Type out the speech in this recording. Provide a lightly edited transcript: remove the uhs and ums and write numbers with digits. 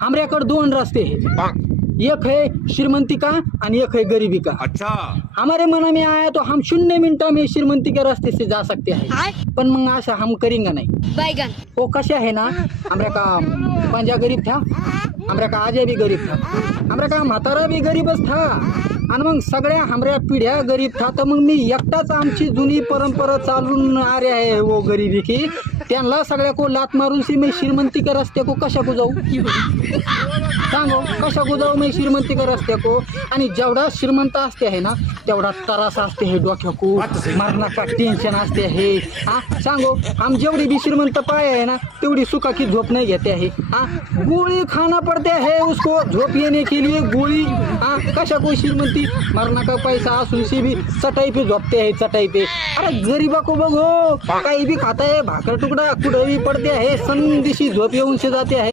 हमऱ्याकडे दोन रास्ते हैं, एक है श्रीमंती का आणि एक है गरीबी का। अच्छा, हमारे मन में आया तो हम 0 मिनटों में श्रीमंती के रास्ते से जा सकते हैं, पण मग ऐसा हम करेंगे नहीं। बैगन वो कशा है ना, हमरा का पंजा गरीब था, हमरा का आजा भी गरीब था, हमरा का म्हातारा भी गरीबच था, आणि मग सगळ्या हमऱ्या पिढ्या गरीब था। तर मग मी एकटाच आमची जुनी परंपरा चालून आ रहा है वो गरीबी की, त्यांना सगळ्या को लात मारून सी मैं श्रीमंती के रास्ते को कशा को जाऊ सांगो, कशा को जाऊ मैं श्रीमंती के रास्ते को। आणि जेवढा श्रीमंत असते आहे ना तेवढा त्रास असते है डोक्या को, मरना का टेंशन असते है। हाँ सांगो, हम जेवढी भी श्रीमंत पाए है ना तेवढी सुखा की झोप नहीं घेते है। हाँ गोली खाना पड़ते है उसको झोप लेने के लिए, गोली। हाँ कशा को श्रीमंती, मरना का पैसा असून से भी चटाई पे झोपते है, चटाई पे। अरे गरीबा को बघो, काही भी खाता है, भाकर टुकड़ा कुठे भी पड़ते है, संदिशी झोप येऊन से जाते है।